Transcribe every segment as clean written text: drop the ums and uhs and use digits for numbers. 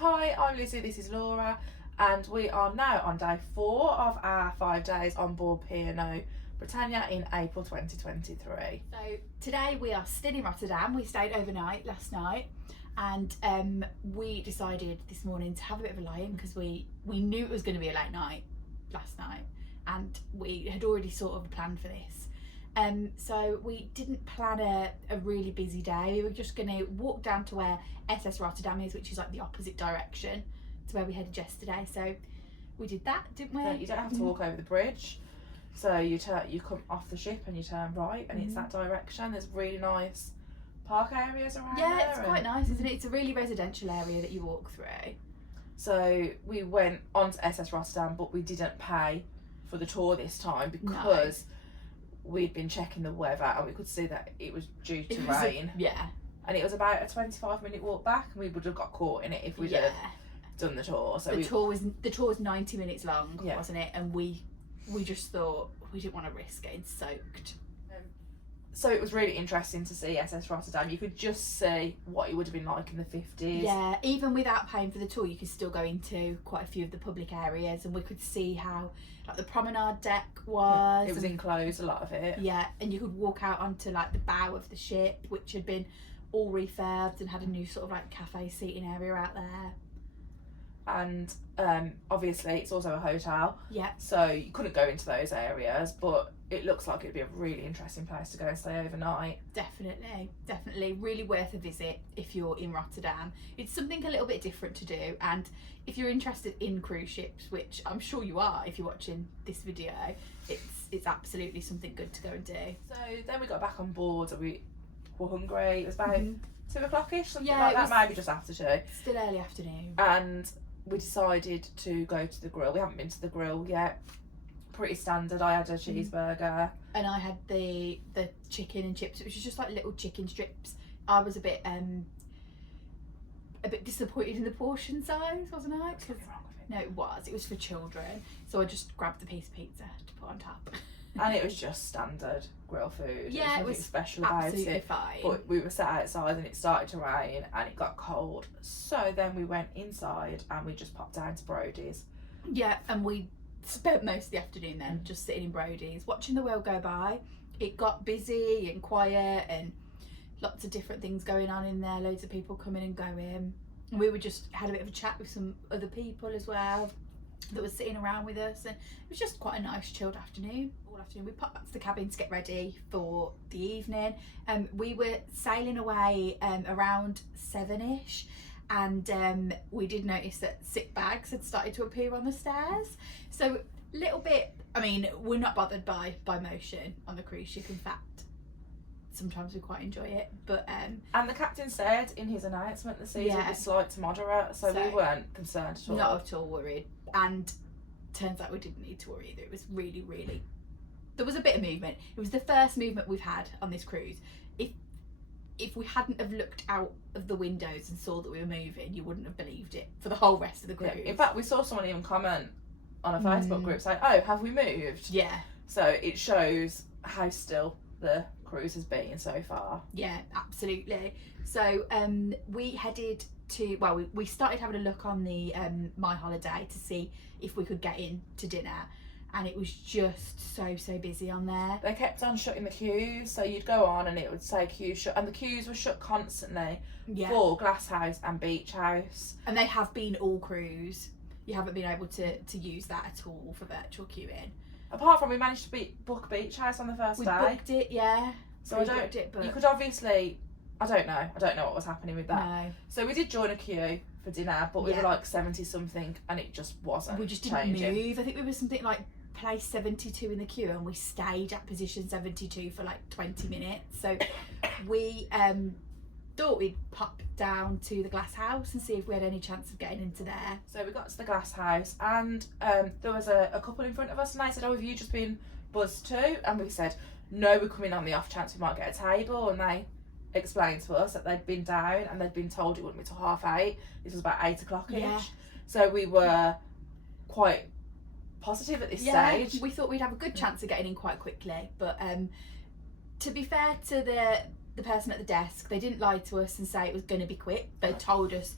Hi, I'm Lizzie, this is Laura, and we are now on day 4 of our 5 days on board P&O Britannia in April 2023. So today we are still in Rotterdam. We stayed overnight last night, and we decided this morning to have a bit of a lie-in because we knew it was going to be a late night last night, and we had already sort of planned for this. So we didn't plan a really busy day. We were just going to walk down to where SS Rotterdam is, which is like the opposite direction to where we headed yesterday. So we did that, didn't we? You don't have to walk over the bridge. So you come off the ship and you turn right, and it's that direction. There's really nice park areas around there. Yeah, it's quite nice, isn't it? It's a really residential area that you walk through. So we went on to SS Rotterdam, but we didn't pay for the tour this time because we'd been checking the weather and we could see that it was due to rain. And it was about a 25-minute walk back, and we would have got caught in it if we'd have done the tour. So the tour was 90 minutes long, wasn't it? And we just thought we didn't want to risk getting soaked. So it was really interesting to see SS Rotterdam. You could just see what it would have been like in the 50s. Yeah, even without paying for the tour, you could still go into quite a few of the public areas, and we could see how like the promenade deck was. It was enclosed, a lot of it. Yeah, and you could walk out onto like the bow of the ship, which had been all refurbed and had a new sort of like cafe seating area out there. And obviously it's also a hotel, so you couldn't go into those areas, but it looks like it'd be a really interesting place to go and stay overnight. Definitely really worth a visit if you're in Rotterdam. It's something a little bit different to do, and if you're interested in cruise ships, which I'm sure you are if you're watching this video, it's absolutely something good to go and do. So then we got back on board and we were hungry. It was about 2 o'clock-ish, something like that, maybe just after 2. Still early afternoon. And we decided to go to the grill. We haven't been to the grill yet. Pretty standard. I had a cheeseburger. And I had the chicken and chips, which was just like little chicken strips. I was a bit disappointed in the portion size, wasn't I? What's wrong with it? No, it was for children. So I just grabbed the piece of pizza to put on top. And it was just standard grill food. Yeah, it was nothing special about absolutely it. Fine. But we were sat outside and it started to rain and it got cold. So then we went inside and we just popped down to Brodie's. Yeah, and we spent most of the afternoon then just sitting in Brodie's, watching the world go by. It got busy and quiet and lots of different things going on in there, loads of people coming and going. And we had a bit of a chat with some other people as well that was sitting around with us, and it was just quite a nice chilled afternoon. All afternoon we popped back to the cabin to get ready for the evening. We were sailing away around 7ish, and we did notice that sick bags had started to appear on the stairs. So a little bit, I mean, we're not bothered by motion on the cruise ship. In fact, sometimes we quite enjoy it, but and the captain said in his announcement the seas would be slight to moderate, so we weren't concerned at all. Not at all worried. And turns out we didn't need to worry either. It was really, really, there was a bit of movement. It was the first movement we've had on this cruise. If we hadn't have looked out of the windows and saw that we were moving, you wouldn't have believed it for the whole rest of the cruise. In fact, we saw someone even comment on a Facebook group saying, "Oh, have we moved?" Yeah. So it shows how still the cruise has been so far. Yeah, absolutely. So we headed to, we started having a look on the My Holiday to see if we could get in to dinner, and it was just so busy on there. They kept on shutting the queues, so you'd go on and it would say queue shut, and the queues were shut constantly for Glass House and Beach House. And they have been all cruise. You haven't been able to use that at all for virtual queuing. Apart from we managed to book Beach House on the first day. We booked it, yeah. So you could obviously, I don't know what was happening with that. No. So we did join a queue for dinner, but we were like 70 something and it just wasn't. We just didn't move. I think we were something like place 72 in the queue, and we stayed at position 72 for like 20 minutes. So we thought we'd pop down to the Glass House and see if we had any chance of getting into there. So we got to the Glass House, and there was a couple in front of us, and they said, "Oh, have you just been buzzed too?" And we said, "No, we're coming on the off chance we might get a table." And they explained to us that they'd been down and they'd been told it wouldn't be till 8:30. This was about 8 o'clock-ish. Yeah. So we were quite positive at this stage. We thought we'd have a good chance of getting in quite quickly, but to be fair to the person at the desk, they didn't lie to us and say it was going to be quick. They told us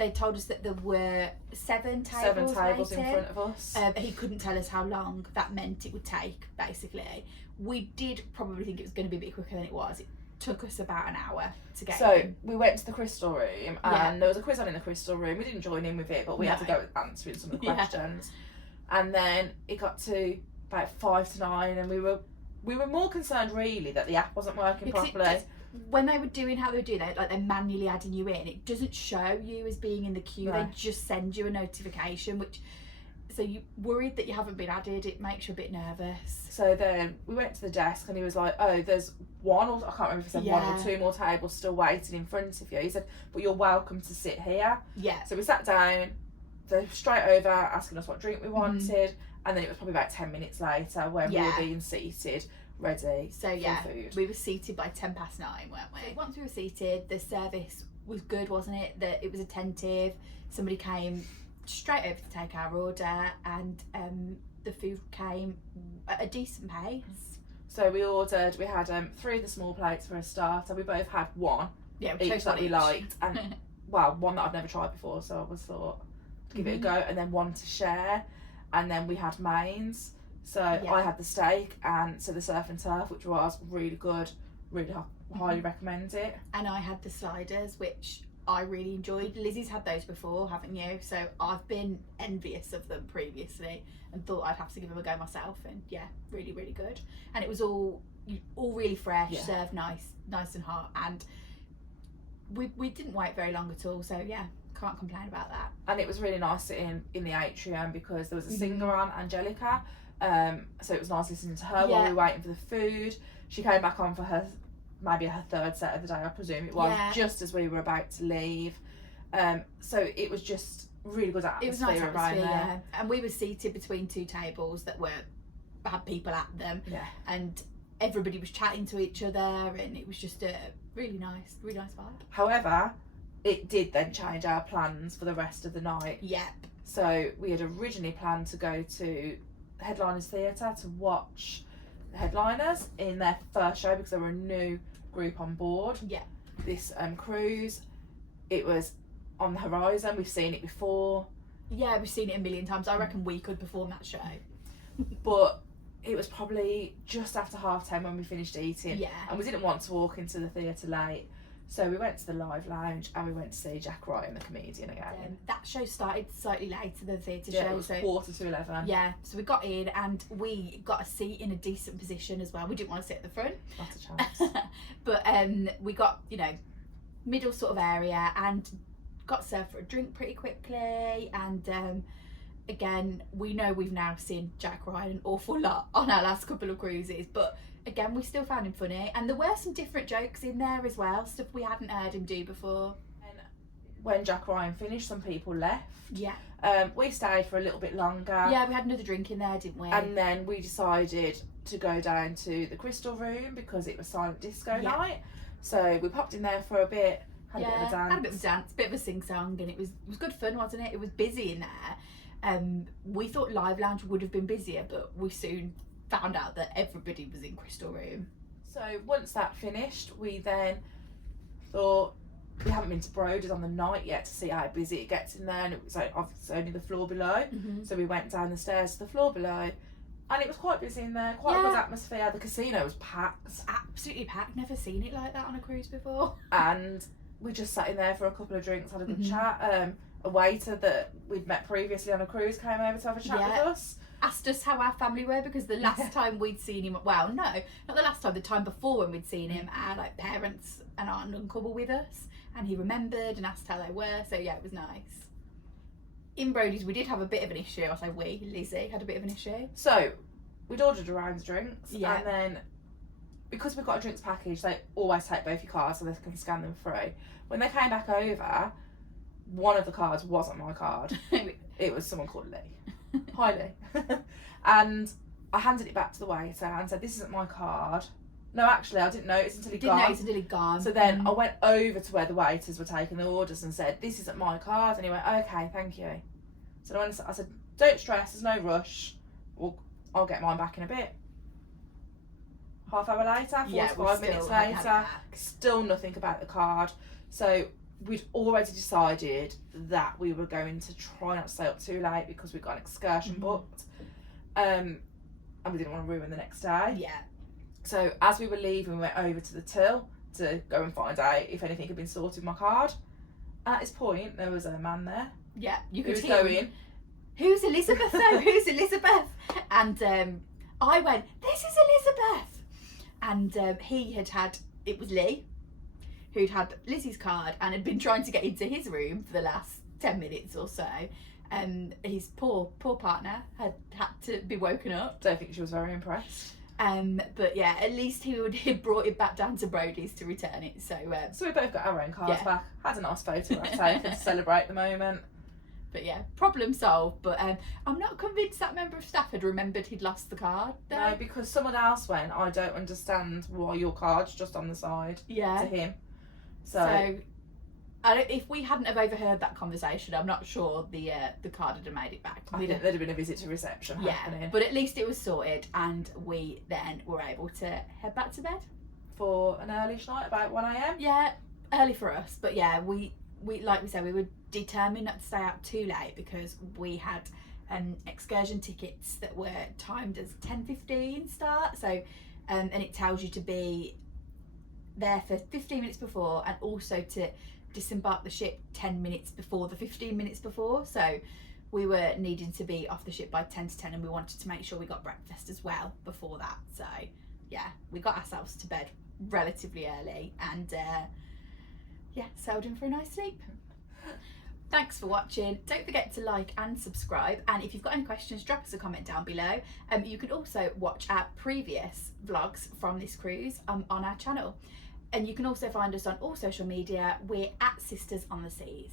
they told us that there were 7 tables in front of us. He couldn't tell us how long that meant it would take, basically. We did probably think it was going to be a bit quicker than it was. It took us about an hour to get in. We went to the crystal room, and there was a quiz on in the crystal room. We didn't join in with it, but we had to go answering some of the questions. And then it got to about 5 to 9, and we were more concerned really that the app wasn't working properly. When they were doing how they were doing it, like they're manually adding you in, it doesn't show you as being in the queue. No. They just send you a notification, so you're worried that you haven't been added. It makes you a bit nervous. So then we went to the desk, and he was like, oh, there's one, or I can't remember if he said 1 or 2 more tables still waiting in front of you. He said, but you're welcome to sit here. Yeah. So we sat down, they're straight over asking us what drink we wanted, and then it was probably about 10 minutes later when we were being seated, ready for food. We were seated by 9:10, weren't we? So once we were seated, the service was good, wasn't it? That it was attentive. Somebody came straight over to take our order, and the food came at a decent pace. So we had 3 of the small plates for a starter. We both had one each that we liked, and one that I've never tried before, so I was thought to give it a go, and then one to share, and then we had mains. So I had the steak, and so the surf and turf, which was really good, really highly recommend it. And I had the sliders, which I really enjoyed. Lizzie's had those before, haven't you? So I've been envious of them previously and thought I'd have to give them a go myself, and really, really good. And it was all really fresh, served nice and hot, and we didn't wait very long at all, so can't complain about that. And it was really nice sitting in the atrium because there was a singer on, Angelica. So it was nice listening to her while we were waiting for the food. She came back on for maybe her 3rd set of the day, I presume it was, just as we were about to leave. So it was just really good atmosphere. It was nice around there. And we were seated between 2 tables that had people at them, and everybody was chatting to each other, and it was just a really nice vibe. However, it did then change our plans for the rest of the night. Yep. So we had originally planned to go to Headliners Theatre to watch the headliners in their first show because they were a new group on board. Yeah. This cruise, it was on the horizon. We've seen it before. Yeah, we've seen it a million times. I reckon we could perform that show. But it was probably just after 10:30 when we finished eating. Yeah. And we didn't want to walk into the theatre late. So we went to the live lounge and we went to see Jack Ryan, the comedian, again. That show started slightly later than the theatre show. Yeah, it was 11:15. Yeah, so we got in and we got a seat in a decent position as well. We didn't want to sit at the front. Not a chance. But we got, middle sort of area and got served for a drink pretty quickly. And again, we know we've now seen Jack Ryan an awful lot on our last couple of cruises, but again, we still found him funny, and there were some different jokes in there as well, stuff we hadn't heard him do before. And when Jack Ryan finished, some people left. Yeah. We stayed for a little bit longer. Yeah, we had another drink in there, didn't we? And then we decided to go down to the Crystal Room because it was silent disco night. So we popped in there for a bit, had a bit of a dance. Had a bit of a dance, bit of a sing-song, and it was good fun, wasn't it? It was busy in there. We thought Live Lounge would have been busier, but we soon found out that everybody was in Crystal Room. So once that finished, we then thought we haven't been to Brodie's on the night yet to see how busy it gets in there, and it was obviously only the floor below. So we went down the stairs to the floor below, and it was quite busy in there, quite a good atmosphere. The casino was packed. It's absolutely packed. Never seen it like that on a cruise before. And we just sat in there for a couple of drinks, had a good chat. A waiter that we'd met previously on a cruise came over to have a chat with us. Asked us how our family were, because the last time we'd seen him, well, no, not the last time, the time before when we'd seen him, our parents and aunt and uncle were with us, and he remembered and asked how they were, so it was nice. In Brodie's we did have a bit of an issue. I say we, Lizzie had a bit of an issue. So we'd ordered a round of drinks, and then because we've got a drinks package, they always take both your cards so they can scan them through. When they came back over, one of the cards wasn't my card. It was someone called Lee. Hi Lee. And I handed it back to the waiter and said, this isn't my card. No, actually, I didn't notice until he'd gone. So then I went over to where the waiters were taking the orders and said, this isn't my card. And he went, okay, thank you. So I said, don't stress, there's no rush. I'll get mine back in a bit. Half hour later, 45 minutes later, still nothing about the card. So we'd already decided that we were going to try not to stay up too late because we'd got an excursion booked, and we didn't want to ruin the next day. Yeah. So as we were leaving, we went over to the till to go and find out if anything had been sorted with my card. At this point, there was a man there. Yeah, you could hear him. Who's Elizabeth though? Who's Elizabeth? And I went, this is Elizabeth. And it was Lee, who'd had Lizzie's card and had been trying to get into his room for the last 10 minutes or so. His poor partner had to be woken up. Don't think she was very impressed. But yeah, at least he brought it back down to Brodie's to return it. So we both got our own cards back. Had a nice photo taken to celebrate the moment. But yeah, problem solved. But I'm not convinced that member of staff had remembered he'd lost the card. Though. No, because someone else went, I don't understand why your card's just on the side. Yeah. To him. So if we hadn't have overheard that conversation, I'm not sure the card would have made it back. I think there'd have been a visit to reception happening. But at least it was sorted, and we then were able to head back to bed for an early night, about 1 a.m. Yeah, early for us. But yeah, we like we said, we were determined not to stay out too late because we had excursion tickets that were timed as 10:15 start. So and it tells you to be there for 15 minutes before, and also to disembark the ship 10 minutes before the 15 minutes before. So we were needing to be off the ship by 10 to 10, and we wanted to make sure we got breakfast as well before that. So yeah, we got ourselves to bed relatively early, and sailed in for a nice sleep. Thanks for watching. Don't forget to like and subscribe, and if you've got any questions, drop us a comment down below. You can also watch our previous vlogs from this cruise on our channel, and you can also find us on all social media. We're at Sisters on the Seas.